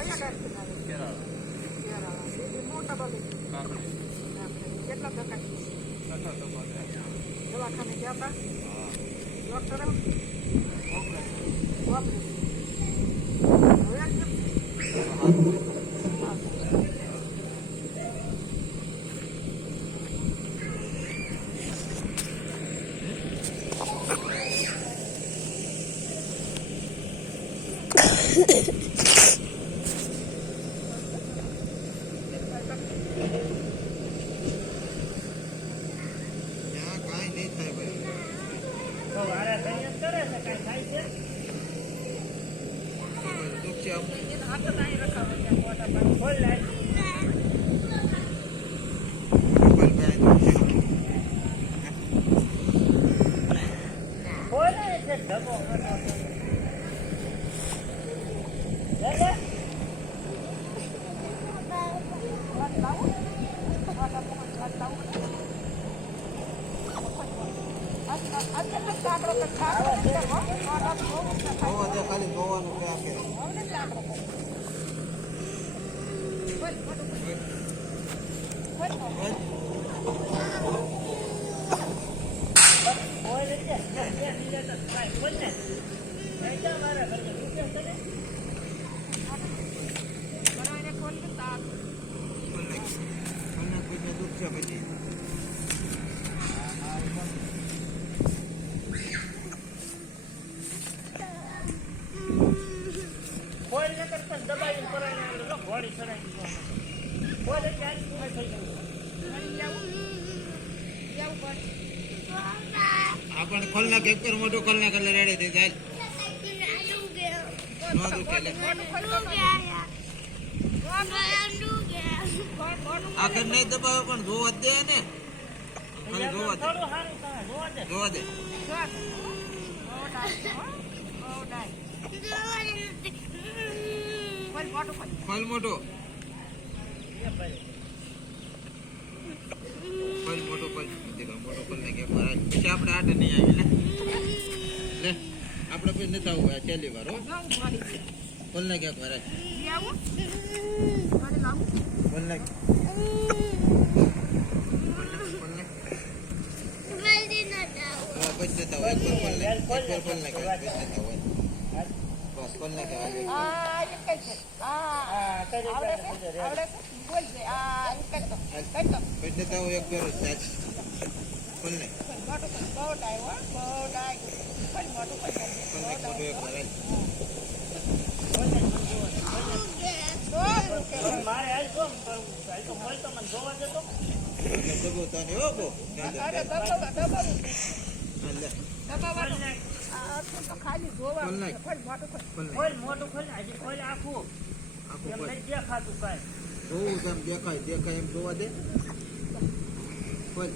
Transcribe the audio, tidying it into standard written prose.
કયા ડાયરેક્શન આવે? કેરાળા. એ મોટા બાબી. કેટલા દુકાન? દવાખાને ગયા હતા? ડોક્ટર ખાલી ગોવાનું आपण खोलना केक कर मोटो खोलना कर रेडी दे जाय नो दुखे ले आखिर नहीं दबावे पण જોવા દે ને ખાલી જોવા દે જોવા દે खोल मोटो खोल मोटो खोल देखो मोटो खोलने के बाद पीछे આપણે આટ નહીં આવી લે આપણે પછી નતા હોય છેલ્લી વાર હો खोलने के बाद આવો મારે લાવું खोलने જલ્દી ના જાઓ પછી જતા હોય એક खोलने के बाद જતા હોય બસ खोलने के बाद આ એક છે આવડે બોલ દે આ એક તો પછી જતા હોય એક બેર સાચ खोलने મોટો બહુ ડાય પણ મોટો એક વાર મારે આઈ તો મોલ તો મન જોવા દે તો દબો તો ને ઓબો અરે દબાવાનો આ તો ખાલી જોવા ખોલ મોટો ખોલ આજે ખોલ આખું એમ નહીં દેખાતું કાઈ જોવું તેમ દેખાય એમ જોવા દે ખોલ